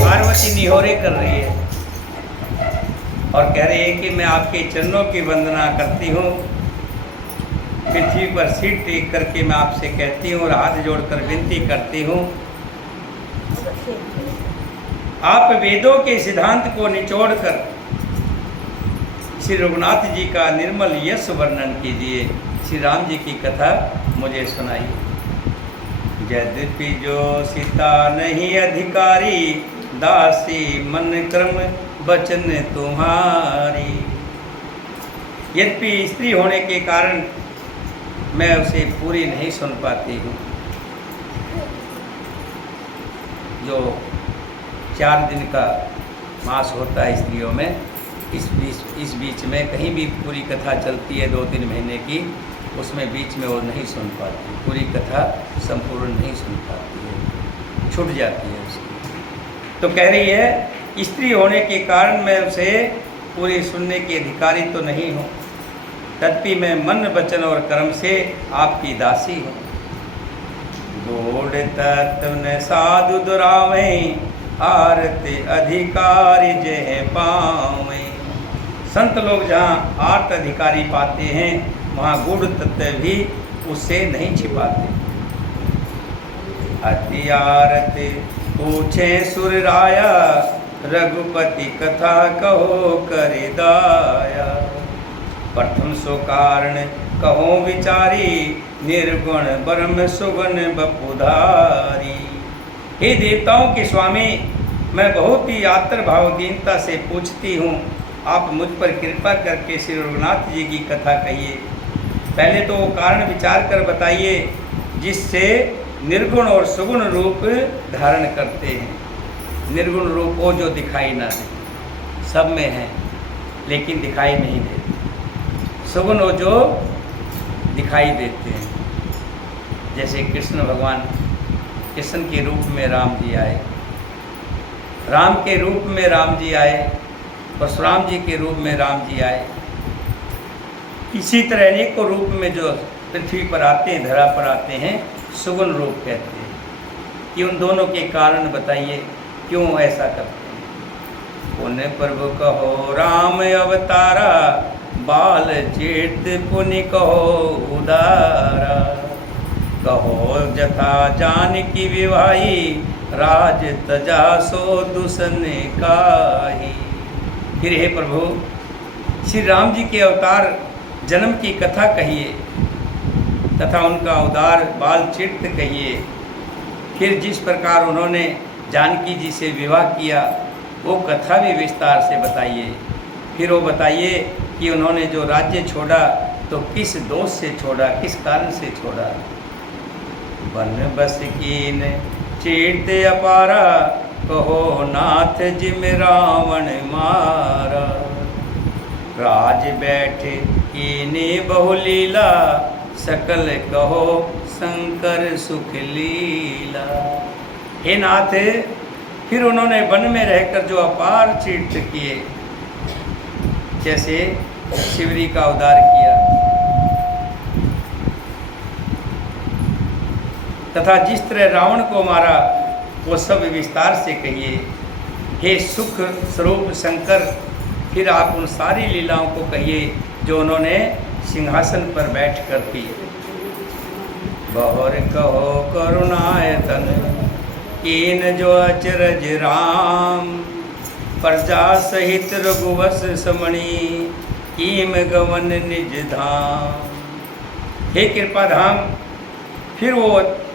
पार्वती निहोरे कर रही है और कह रही है कि मैं आपके चरणों की वंदना करती हूँ, पृथ्वी पर सिर टेक करके मैं आपसे कहती हूँ और हाथ जोड़कर विनती करती हूँ, आप वेदों के सिद्धांत को निचोड़कर श्री रघुनाथ जी का निर्मल यश वर्णन कीजिए, श्री राम जी की कथा मुझे सुनाइए। यद्यपि जो सीता नहीं अधिकारी, दासी मन क्रम वचन तुम्हारी। यद्यपि स्त्री होने के कारण मैं उसे पूरी नहीं सुन पाती हूँ। जो 4 दिन का मास होता है स्त्रियों में, इस बीच में कहीं भी पूरी कथा चलती है 2-3 महीने की, उसमें बीच में वो नहीं सुन पाती, पूरी कथा संपूर्ण नहीं सुन पाती है, छूट जाती है उसकी। तो कह रही है स्त्री होने के कारण मैं उसे पूरी सुनने की अधिकारी तो नहीं हूँ, तथापि मैं मन वचन और कर्म से आपकी दासी हूँ। गूढ़ तत्व न साधु दुरावें, आरते अधिकारी जय पावें। संत लोग जहाँ आर्त अधिकारी पाते हैं, वहाँ गूढ़ तत्व भी उससे नहीं छिपाते। अति आरत पूछे सुर राया, रघुपति कथा कहो करे दाया। प्रथम सो कारण कहो विचारी, निर्गुण ब्रह्म सुगुण बपुधारी। हे देवताओं के स्वामी, मैं बहुत ही आतर भाव दीनता से पूछती हूँ, आप मुझ पर कृपा करके श्री रघुनाथ जी की कथा कहिए। पहले तो वो कारण विचार कर बताइए जिससे निर्गुण और सुगुण रूप धारण करते हैं। निर्गुण रूप वो जो दिखाई ना दे, सब में है लेकिन दिखाई नहीं देते। सुगुण वो जो दिखाई देते हैं, जैसे कृष्ण भगवान, कृष्ण के रूप में राम जी आए, राम के रूप में राम जी आए, परशुराम जी के रूप में राम जी आए। इसी तरह अनेकों रूप में जो पृथ्वी पर आते हैं, धरा पर आते हैं, सुगुण रूप कहते हैं। कि उन दोनों के कारण बताइए क्यों ऐसा करते हैं। पुण्य प्रभु कहो राम अवतारा, बाल चेत पुण्य कहो उदारा। कहो जथा जानकी विवाही, राज तजा सो दुसन काही। फिर हे प्रभु, श्री राम जी के अवतार जन्म की कथा कहिए तथा उनका उदार बाल चित्त कहिए। फिर जिस प्रकार उन्होंने जानकी जी से विवाह किया वो कथा भी विस्तार से बताइए। फिर वो बताइए कि उन्होंने जो राज्य छोड़ा तो किस दोष से छोड़ा, किस कारण से छोड़ा। वन बस कीन चीत अपारा, कहो नाथ जिम रावण मारा। राज बैठे कीने बहुलीला, सकल कहो शंकर सुख लीला। हे नाथ, फिर उन्होंने वन में रहकर जो अपार तीर्थ किए, जैसे शिवरी का उद्धार किया तथा जिस तरह रावण को मारा वो सब विस्तार से कहिए। हे सुख स्वरूप शंकर, फिर आप उन सारी लीलाओं को कहिए जो उन्होंने सिंहासन पर बैठ कर की। बहुर कहो करुणायतन कीन जो अचरज राम, प्रजा सहित रघुवंश समणी कीम गवन निज धाम। हे कृपा धाम, फिर वो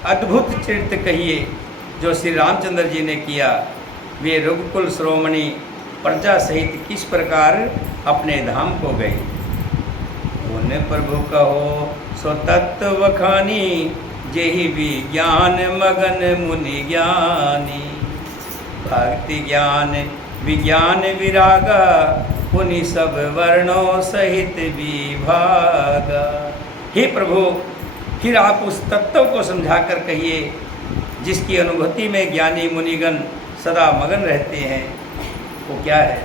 अद्भुत चरित्र कहिए जो श्री रामचंद्र जी ने किया। वे रघुकुल श्रोमणी प्रजा सहित किस प्रकार अपने धाम को गए। उन प्रभु कहो सो तत्व खानी, जेहि विज्ञान मगन मुनि ज्ञानी। भक्ति ज्ञान विज्ञान विरागा, पुनि सब वर्णों सहित विभागा। हे प्रभु, फिर आप उस तत्व को समझाकर कहिए जिसकी अनुभूति में ज्ञानी मुनिगण सदा मगन रहते हैं। वो क्या है?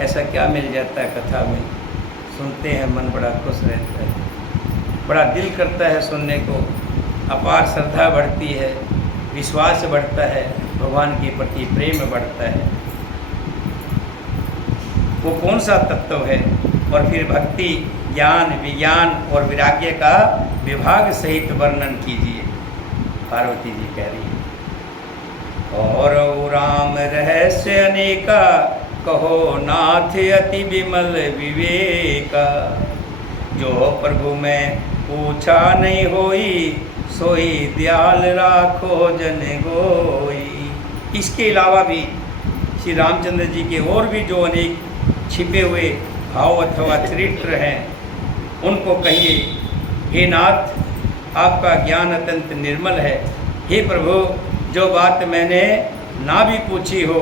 ऐसा क्या मिल जाता है कथा में? सुनते हैं मन बड़ा खुश रहता है, बड़ा दिल करता है सुनने को, अपार श्रद्धा बढ़ती है, विश्वास बढ़ता है, भगवान के प्रति प्रेम बढ़ता है। वो कौन सा तत्व है? और फिर भक्ति ज्ञान विज्ञान और वैराग्य का विभाग सहित वर्णन कीजिए। पार्वती जी कह रही है, और राम रहस्य अनेका, कहो नाथ अति विमल विवेका। जो प्रभु में पूछा नहीं होई, सोई दयाल राखो जन गोई। इसके अलावा भी श्री रामचंद्र जी के और भी जो अनेक छिपे हुए भाव अथवा चरित्र हैं, उनको कहिए। हे नाथ, आपका ज्ञान अत्यंत निर्मल है। हे प्रभु, जो बात मैंने ना भी पूछी हो,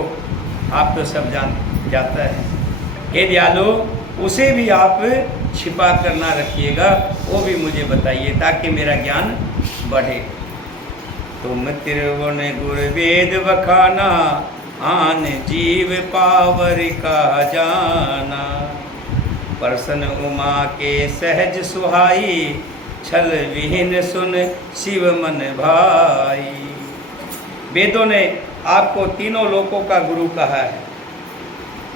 आप तो सब जाता है। हे दयालु, उसे भी आप छिपा कर ना रखिएगा, वो भी मुझे बताइए ताकि मेरा ज्ञान बढ़े। तुम त्रिभुवन गुर वेद बखाना, आन जीव पावर का जाना। प्रसन्न उमा के सहज सुहाई, छल विहीन सुन शिव मन भाई। वेदों ने आपको तीनों लोकों का गुरु कहा है।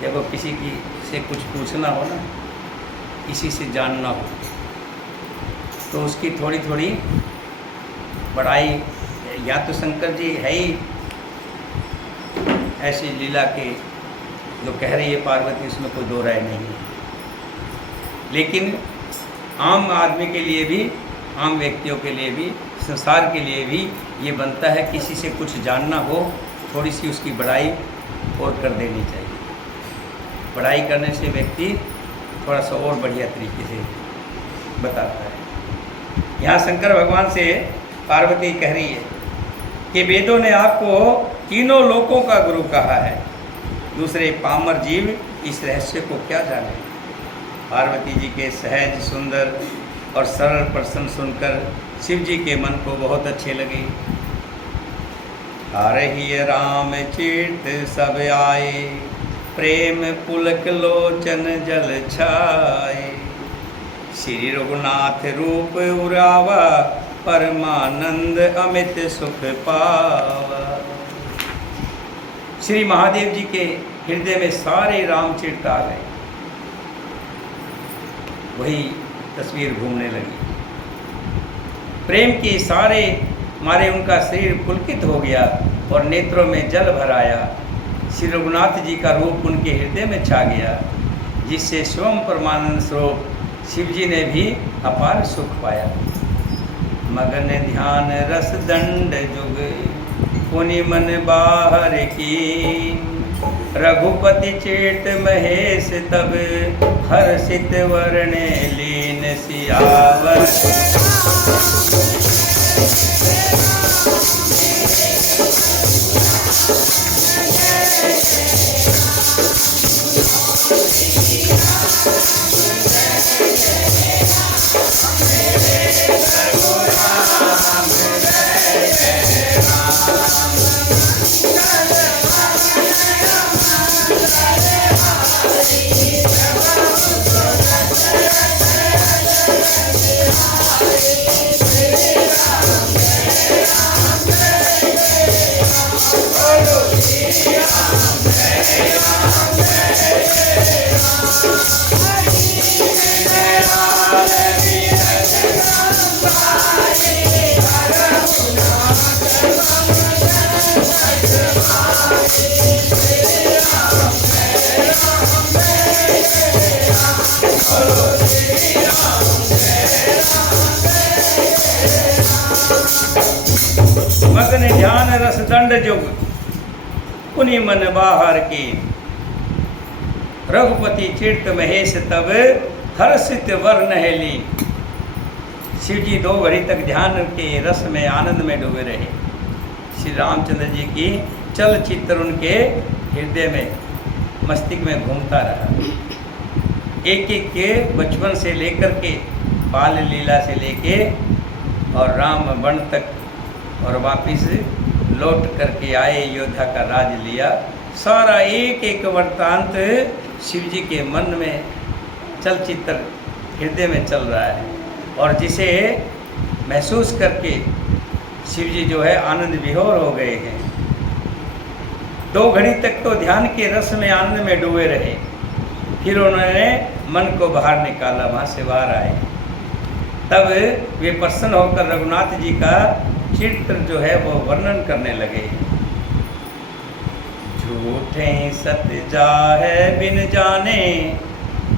देखो, किसी की से कुछ पूछना हो ना, किसी से जानना हो, तो उसकी थोड़ी थोड़ी बड़ाई, या तो शंकर जी है ही ऐसी लीला के जो कह रही है पार्वती, उसमें कोई दो राय नहीं है। लेकिन आम आदमी के लिए भी, आम व्यक्तियों के लिए भी, संसार के लिए भी ये बनता है, किसी से कुछ जानना हो, थोड़ी सी उसकी बड़ाई और कर देनी चाहिए। बड़ाई करने से व्यक्ति थोड़ा सा और बढ़िया तरीके से बताता है। यहाँ शंकर भगवान से पार्वती कह रही है कि वेदों ने आपको तीनों लोकों का गुरु कहा है, दूसरे पामर जीव इस रहस्य को क्या जाने। पार्वती जी के सहज सुंदर और सरल प्रश्न सुनकर शिव जी के मन को बहुत अच्छे लगे। हरहि राम चित सब आए, प्रेम पुलक लोचन जल छाए। श्री रघुनाथ रूप उरावा, परमानंद अमित सुख पावा। श्री महादेव जी के हृदय में सारे रामचरित आ गए, वही तस्वीर घूमने लगी। प्रेम के सारे मारे उनका शरीर पुलकित हो गया और नेत्रों में जल भर आया। श्री रघुनाथ जी का रूप उनके हृदय में छा गया, जिससे स्वयं परमानंद स्वरूप शिव जी ने भी अपार सुख पाया। मगन ध्यान रस दंड जुग, पुनि मन बाहर की। रघुपति चेत महेश तब, हर्षित वर्णे लीन सियावर। मगन ध्यान रस दंड जुग पुनि मन बाहर की, रघुपति चित्त महेश तब हर्षित वर नहेली। शिव जी 2 घड़ी तक ध्यान के रस में आनंद में डूबे रहे। श्री रामचंद्र जी की चलचित्र उनके हृदय में मस्तिष्क में घूमता रहा। एक एक के बचपन से लेकर के बाल लीला से लेके और राम वन तक और वापिस लौट करके आए, योद्धा का राज लिया। सारा एक एक वृत्तांत शिव जी के मन में चलचित्र हृदय में चल रहा है, और जिसे महसूस करके शिव जी जो है आनंद विभोर हो गए हैं। 2 घड़ी तक तो ध्यान के रस में आनंद में डूबे रहे, फिर उन्होंने मन को बाहर निकाला, वहाँ से बाहर आए। तब वे प्रसन्न होकर रघुनाथ जी का चित्र जो है वो वर्णन करने लगे। झूठे सत्य जाहे बिन जाने,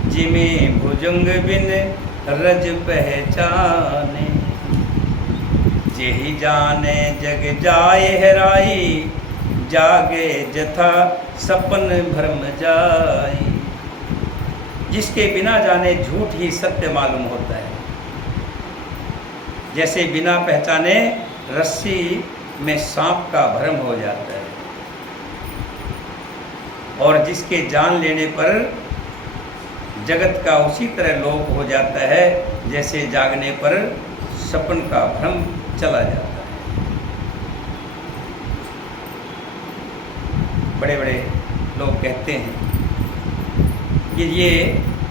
जिमे भुजंग बिन रज पहचाने। जेहि जाने जग जाए हेराई, जागे जथा सपन भ्रम जाई। जिसके बिना जाने झूठ ही सत्य मालूम होता है। जैसे बिना पहचाने रस्सी में सांप का भ्रम हो जाता है, और जिसके जान लेने पर जगत का उसी तरह लोप हो जाता है, जैसे जागने पर सपन का भ्रम चला जाता है। बड़े बड़े लोग कहते हैं कि ये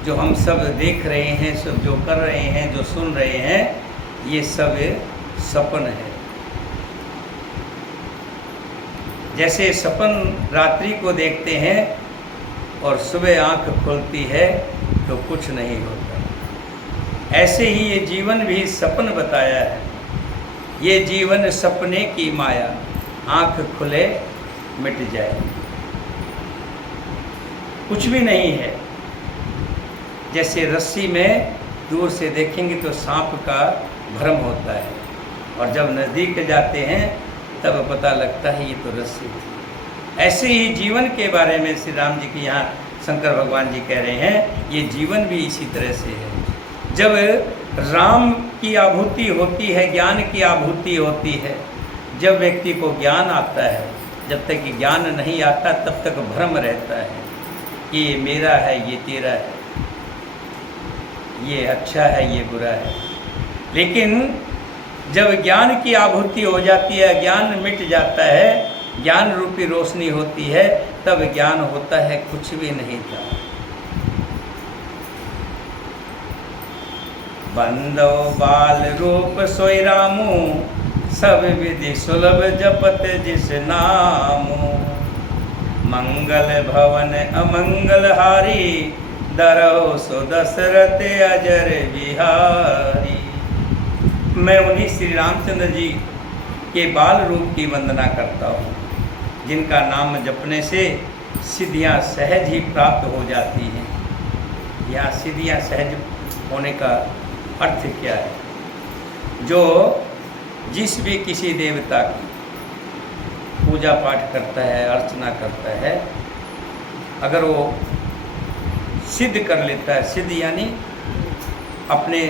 जो हम सब देख रहे हैं, सब जो कर रहे हैं, जो सुन रहे हैं, ये सब सपन है। जैसे सपन रात्रि को देखते हैं और सुबह आंख खुलती है तो कुछ नहीं होता, ऐसे ही ये जीवन भी सपन बताया है। ये जीवन सपने की माया, आंख खुले मिट जाए, कुछ भी नहीं है। जैसे रस्सी में दूर से देखेंगे तो सांप का भ्रम होता है, और जब नज़दीक जाते हैं तब पता लगता है ये तो रस्सी थी। ऐसे ही जीवन के बारे में श्री राम जी की यहाँ शंकर भगवान जी कह रहे हैं, ये जीवन भी इसी तरह से है। जब राम की आभूति होती है, ज्ञान की आभूति होती है, जब व्यक्ति को ज्ञान आता है, जब तक कि ज्ञान नहीं आता तब तक भ्रम रहता है कि ये मेरा है, ये तेरा है, ये अच्छा है, ये बुरा है। लेकिन जब ज्ञान की आभूति हो जाती है, ज्ञान मिट जाता है, ज्ञान रूपी रोशनी होती है, तब ज्ञान होता है कुछ भी नहीं था। बंदो बाल रूप सोई रामू, सब विधि सुलभ जपत जिस नामू। मंगल भवन अमंगल हारी, दरो सो दशरथ अजर बिहारी। मैं उन्हीं श्री रामचंद्र जी के बाल रूप की वंदना करता हूँ, जिनका नाम जपने से सिद्धियाँ सहज ही प्राप्त हो जाती हैं। यहाँ सिद्धियाँ सहज होने का अर्थ क्या है? जो जिस भी किसी देवता की पूजा पाठ करता है, अर्चना करता है, अगर वो सिद्ध कर लेता है, सिद्ध यानी अपने